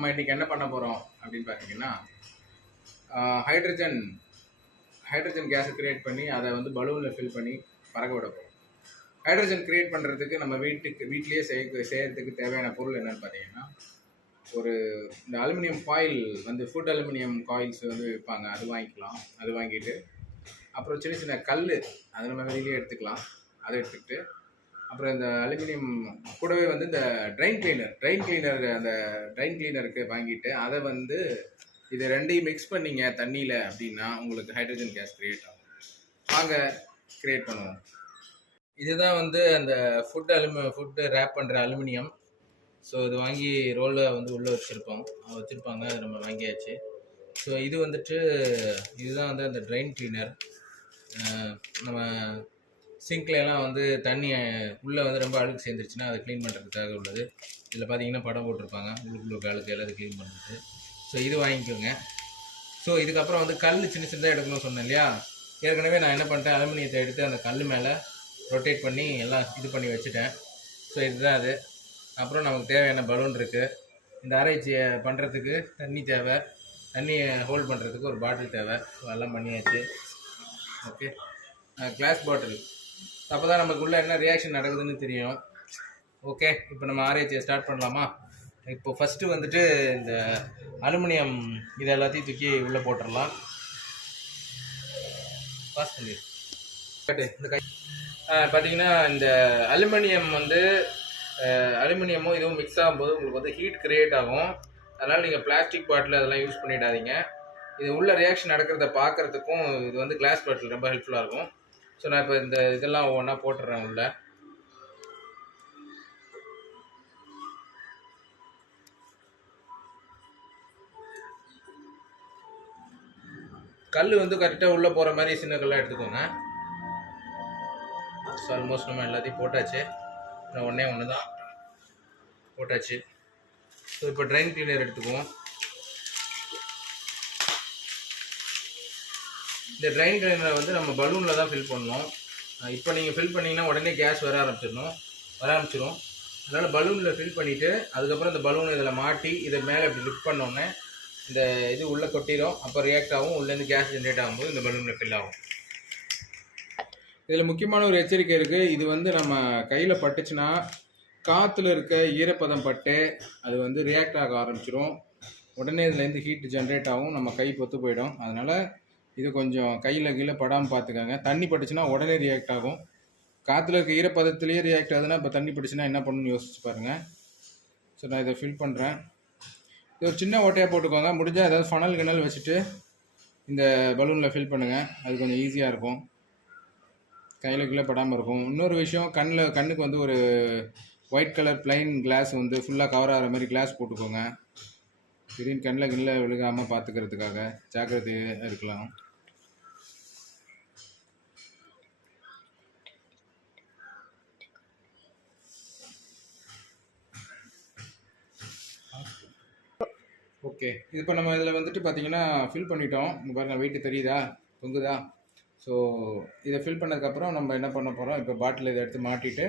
நம்ம இன்றைக்கி என்ன பண்ண போகிறோம் அப்படின்னு பார்த்தீங்கன்னா ஹைட்ரஜன் ஹைட்ரஜன் கேஸை க்ரியேட் பண்ணி அதை வந்து பலூனில் ஃபில் பண்ணி பறக்க விட போகிறோம் ஹைட்ரஜன் க்ரியேட் பண்ணுறதுக்கு நம்ம வீட்டுக்கு வீட்லேயே செய்ய செய்கிறதுக்கு தேவையான பொருள் என்னன்னு பார்த்தீங்கன்னா ஒரு இந்த அலுமினியம் காயில் வந்து ஃபுட் அலுமினியம் காயில்ஸ் வந்து விற்பாங்க. அது வாங்கிக்கலாம். அது வாங்கிட்டு அப்புறம் சின்ன சின்ன கல் அது நம்ம வெளியிலே எடுத்துக்கலாம். அதை எடுத்துக்கிட்டு அப்புறம் இந்த அலுமினியம் கூடவே வந்து இந்த ட்ரைன் கிளீனர் ட்ரைன் கிளீனர் அந்த ட்ரைன் கிளீனருக்கு வாங்கிட்டு அதை வந்து இது ரெண்டையும் மிக்ஸ் பண்ணீங்க தண்ணியில் அப்படின்னா உங்களுக்கு ஹைட்ரஜன் கேஸ் கிரியேட் ஆகும். வாங்க கிரியேட் பண்ணுவோம். இதுதான் வந்து அந்த ஃபுட் அலுமி ஃபுட்டு ரேப் பண்ணுற அலுமினியம். ஸோ இது வாங்கி ரோலில் வந்து உள்ளே வச்சுருப்போம். வச்சுருப்பாங்க. அது நம்ம வாங்கியாச்சு. ஸோ இது வந்துட்டு இதுதான் வந்து அந்த ட்ரைன் கிளீனர் நம்ம சிங்க்ல வந்து தண்ணி உள்ளே வந்து ரொம்ப அழுக்கு சேர்ந்துருச்சுன்னா அதை க்ளீன் பண்ணுறதுக்காக உள்ளது. இதில் பார்த்தீங்கன்னா படம் போட்டிருப்பாங்க. உள்ளுக்குள்ள அழுக்கு எல்லாத்தையும் க்ளீன் பண்ணுறது ஸோ இது வாங்கிக்கோங்க. ஸோ இதுக்கப்புறம் வந்து கல் சின்ன சின்னதாக எடுக்கணும்னு சொன்னேன் இல்லையா? ஏற்கனவே நான் என்ன பண்ணிட்டேன்? அலுமினியத்தை எடுத்து அந்த கல் மேலே ரொட்டேட் பண்ணி எல்லாம் இது பண்ணி வச்சுட்டேன். ஸோ இதுதான் அது. அப்புறம் நமக்கு தேவையான பலூன் இருக்குது இந்த ஆராய்ச்சியை பண்ணுறதுக்கு தண்ணி தேவை. தண்ணியை ஹோல்ட் பண்ணுறதுக்கு ஒரு பாட்டில் தேவை. ஸோ எல்லாம் பண்ணியாச்சு ஓகே கிளாஸ் பாட்டில் அப்போ தான் நமக்குள்ளே என்ன ரியாக்ஷன் நடக்குதுன்னு தெரியும். ஓகே இப்போ நம்ம ஆராய்ச்சியை ஸ்டார்ட் பண்ணலாமா? இப்போ ஃபஸ்ட்டு வந்துட்டு இந்த அலுமினியம் இது எல்லாத்தையும் தூக்கி உள்ளே போட்டுடலாம் பாஸ் பண்ணிடு. கட்டு, இந்த கை. பார்த்தீங்கன்னா இந்த அலுமினியம் வந்து அலுமினியமும் இதுவும் மிக்ஸ் ஆகும்போது உங்களுக்கு வந்து ஹீட் க்ரியேட் ஆகும். அதனால் நீங்கள் பிளாஸ்டிக் பாட்டில் அதெல்லாம் யூஸ் பண்ணிடாதீங்க. இது உள்ள ரியாக்ஷன் நடக்கிறத பார்க்குறதுக்கும் இது வந்து கிளாஸ் பாட்டில் ரொம்ப ஹெல்ப்ஃபுல்லாக இருக்கும். ஸோ நான் இப்போ இந்த இதெல்லாம் ஒவ்வொன்றா போட்டுடுறேன் உள்ள கல் வந்து கரெக்டாக உள்ளே போகிற மாதிரி சின்ன கல்லாக எடுத்துக்கோங்க. ஸோ ஆல்மோஸ்ட் நம்ம எல்லாத்தையும் போட்டாச்சு. இன்னும் ஒன்றே ஒன்று தான் போட்டாச்சு. ஸோ இப்போ ட்ரைன் கிளீனர் எடுத்துக்குவோம். இந்த ட்ரைன் ட்ரைனரை வந்து நம்ம பலூனில் தான் ஃபில் பண்ணணும். இப்போ நீங்கள் ஃபில் பண்ணிங்கன்னா உடனே கேஸ் வர ஆரம்பிச்சிடணும். வர ஆரம்பிச்சிடும் அதனால் பலூனில் ஃபில் பண்ணிவிட்டு அதுக்கப்புறம் இந்த பலூன் இதில் மாட்டி இதை மேலே இப்படி லிஃப்ட் பண்ணோன்னே இந்த இது உள்ளே கொட்டிடும். அப்போ ரியாக்ட் ஆகும். உள்ளேருந்து கேஸ் ஜென்ரேட் ஆகும்போது இந்த பலூனில் ஃபில் ஆகும். இதில் முக்கியமான ஒரு எச்சரிக்கை இருக்குது இது வந்து நம்ம கையில் பட்டுச்சுன்னா காற்றுல இருக்க ஈரப்பதம் பட்டு அது வந்து ரியாக்ட் ஆக ஆரம்பிச்சிடும் உடனே இதுலேருந்து ஹீட் ஜென்ரேட் ஆகும். நம்ம கை பொத்து போயிடும். அதனால் இது கொஞ்சம் கையில் கீழே படாமல் பார்த்துக்கோங்க தண்ணி பட்டுச்சுன்னா உடனே ரியாக்ட் ஆகும். காற்றுல இருக்க ஈரப்பதத்துலேயே ரியாக்ட் ஆகுதுன்னா இப்போ தண்ணி பட்டுச்சுன்னா என்ன பண்ணணும்னு யோசிச்சு பாருங்கள் ஸோ நான் இதை ஃபில் பண்ணுறேன் இது ஒரு சின்ன ஓட்டையாக போட்டுக்கோங்க. முடிஞ்சால் ஏதாவது ஃபனல் கிணல் வச்சுட்டு இந்த பலூனில் ஃபில் பண்ணுங்கள் அது கொஞ்சம் ஈஸியாக இருக்கும். கையில் கீழே படாமல் இருக்கும். இன்னொரு விஷயம் கண்ணில் கண்ணுக்கு வந்து ஒரு ஒயிட் கலர் பிளைன் கிளாஸ் வந்து ஃபுல்லாக கவர் ஆகிற மாதிரி கிளாஸ் போட்டுக்கோங்க. திடீர்னு கண்ணில் கிண்ணில் விழுகாமல் பார்த்துக்கிறதுக்காக ஜாக்கிரதையாக இருக்கலாம். ஓகே. இது இப்போ நம்ம இதில் வந்துட்டு பார்த்தீங்கன்னா ஃபில் பண்ணிட்டோம். பாருங்கள் பாருங்க தெரியுதா? தொங்குதா? ஸோ இதை ஃபில் பண்ணதுக்கப்புறம் நம்ம என்ன பண்ண போகிறோம் இப்போ பாட்டில் இதை எடுத்து மாட்டிட்டு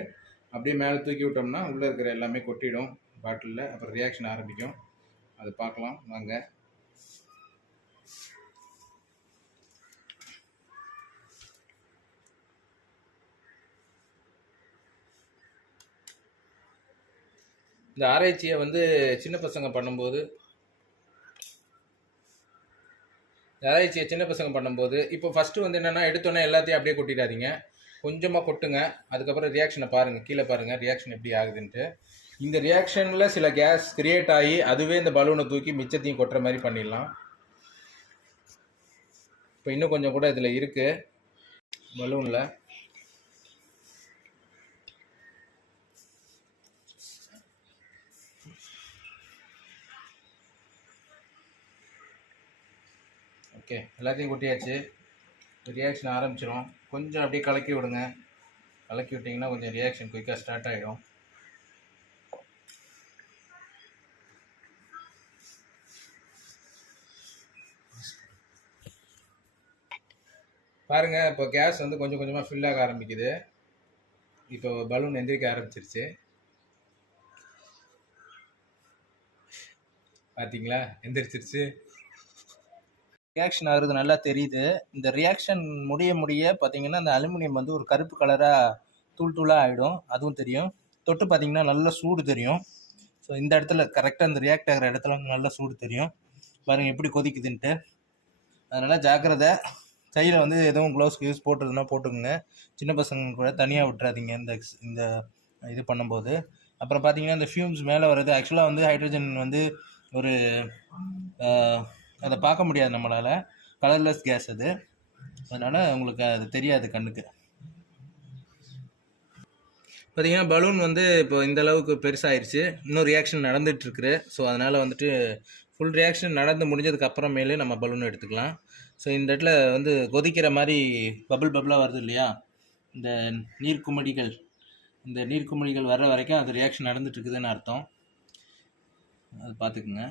அப்படியே மேலே தூக்கி விட்டோம்னா உள்ளே இருக்கிற எல்லாமே கொட்டிடும். பாட்டிலில் அப்புறம் ரியாக்ஷன் ஆரம்பிக்கும். அது பார்க்கலாம். வாங்க. இந்த ஆராய்ச்சியை வந்து சின்ன பசங்க பண்ணும்போது அதாவது சின்ன பசங்க பண்ணும்போது இப்போ ஃபஸ்ட்டு வந்து என்னென்னா எடுத்தோன்னே எல்லாத்தையும் அப்படியே கொட்டிடாதீங்க. கொஞ்சமாக கொட்டுங்க. அதுக்கப்புறம் ரியாக்ஷனை பாருங்கள் கீழே பாருங்கள் ரியாக்ஷன் எப்படி ஆகுதுன்ட்டு. இந்த ரியாக்ஷனில் சில கேஸ் கிரியேட் ஆகி அதுவே இந்த பலூனை தூக்கி மிச்சத்தையும் கொட்டுற மாதிரி பண்ணிடலாம். இப்போ இன்னும் கொஞ்சம் கூட இதில் இருக்குது பலூனில் ஓகே எல்லாத்தையும் கொட்டியாச்சு. ரியாக்ஷன் ஆரம்பிச்சிடும் கொஞ்சம் அப்படியே கலக்கி விடுங்க. கலக்கி விட்டிங்கன்னா கொஞ்சம் ரியாக்ஷன் குயிக்காக ஸ்டார்ட் ஆகிடும் பாருங்கள் இப்போ கேஸ் வந்து கொஞ்சம் கொஞ்சமாக ஃபில் ஆக ஆரம்பிக்குது. இப்போ பலூன் எந்திரிக்க ஆரம்பிச்சிருச்சு. பார்த்தீங்களா எந்திரிச்சிருச்சு. ரியாக்ஷன் ஆகுறது நல்லா தெரியுது. இந்த ரியாக்ஷன் முடிய முடிய பார்த்தீங்கன்னா அந்த அலுமினியம் வந்து ஒரு கருப்பு கலராக தூள் தூளாக ஆகிடும் அதுவும் தெரியும். தொட்டு பார்த்தீங்கன்னா நல்ல சூடு தெரியும். ஸோ இந்த இடத்துல கரெக்டாக அந்த ரியாக்ட் ஆகிற இடத்துல வந்து நல்ல சூடு தெரியும். பாருங்கள் எப்படி கொதிக்குதுன்ட்டு. அதனால் ஜாக்கிரதை. கையில் வந்து எதுவும் க்ளவுஸ் யூஸ் போட்டுருதுன்னா போட்டுக்கோங்க. சின்ன பசங்க கூட தனியாக விட்டுறாதீங்க இந்த இந்த இது பண்ணும்போது. அப்புறம் பார்த்தீங்கன்னா இந்த ஃபியூம்ஸ் மேலே வர்றது. ஆக்சுவலாக வந்து ஹைட்ரஜன் வந்து ஒரு அதை பார்க்க முடியாது நம்மளால். கலர்லெஸ் கேஸ் அது. அதனால் உங்களுக்கு அது தெரியாது கண்ணுக்கு. பார்த்தீங்கன்னா பலூன் வந்து இப்போ இந்த அளவுக்கு பெருசாயிருச்சு. இன்னும் ரியாக்ஷன் நடந்துகிட்ருக்குது ஸோ அதனால் வந்துட்டு ஃபுல் ரியாக்ஷன் நடந்து முடிஞ்சதுக்கு அப்புறமேலே நம்ம பலூன் எடுத்துக்கலாம். ஸோ இந்த இடத்துல வந்து கொதிக்கிற மாதிரி பபிள் பபுளாக வருது இல்லையா? இந்த நீர்க்குமடிகள் இந்த நீர்க்குமிழிகள் வர்ற வரைக்கும் அது ரியாக்ஷன் நடந்துகிட்ருக்குதுன்னு அர்த்தம். அது பார்த்துக்குங்க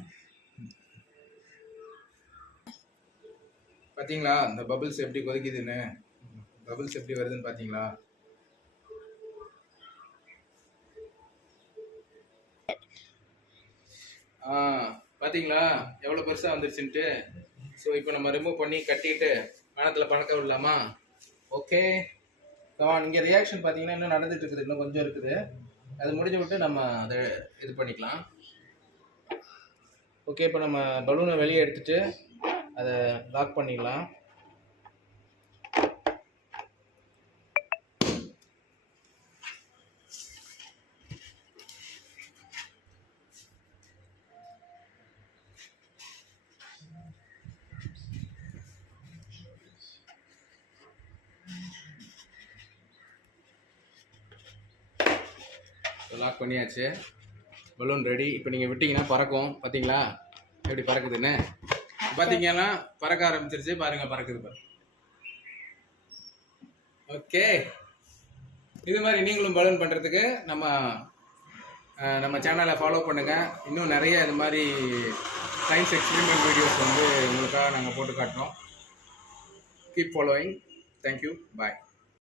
பார்த்தீங்களா இந்த பபிள்ஸ் எப்படி கொதிக்குதுன்னு? பபிள்ஸ் எப்படி வருதுன்னு பார்த்தீங்களா ஆ பார்த்தீங்களா எவ்வளோ பெருசாக வந்துருச்சுன்ட்டு? ஸோ இப்போ நம்ம ரிமூவ் பண்ணி கட்டிட்டு வானத்தில் பறக்க விடலாமா? ஓகே கவான் இங்கே ரியாக்ஷன் பார்த்தீங்கன்னா இன்னும் நடந்துட்டு இருக்குது. இன்னும் கொஞ்சம் இருக்குது. அது முடிஞ்சு விட்டு நம்ம அதை இது பண்ணிக்கலாம். ஓகே இப்போ நம்ம பலூனை வெளியே எடுத்துட்டு அதை லாக் பண்ணிடலாம். லாக் பண்ணியாச்சு. பலூன் ரெடி இப்போ நீங்கள் விட்டிங்கன்னா பறக்கும். பார்த்தீங்களா? எப்படி பறக்குதுன்னு? பார்த்தீங்கன்னா பறக்க ஆரம்பிச்சிருச்சு. பாருங்க பறக்குது பாருங்க ஓகே. இது மாதிரி நீங்களும் பலூன் பண்ணுறதுக்கு நம்ம நம்ம சேனலை ஃபாலோ பண்ணுங்கள் இன்னும் நிறைய இது மாதிரி சயின்ஸ் எக்ஸ்பிரிமெண்ட் வீடியோஸ் வந்து உங்களுக்காக நாங்கள் போட்டு காட்டுறோம். Keep following thank you bye